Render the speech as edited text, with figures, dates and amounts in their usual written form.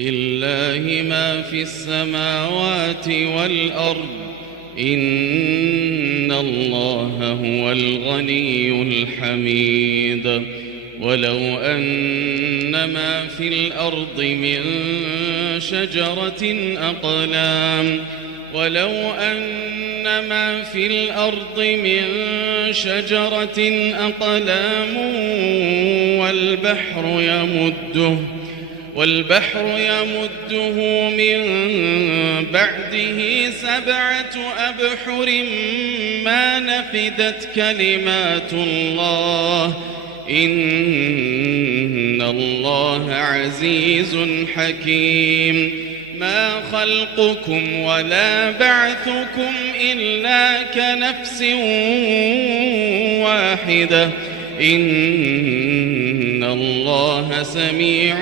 لله ما في السماوات والأرض إن الله هو الغني الحميد. ولو أن ما في الأرض من شجرة أقلام والبحر يمده من بعده 7 أبحر ما نفدت كلمات الله إن الله عزيز حكيم. ما خلقكم ولا بعثكم إلا كنفس واحدة إن الله سميع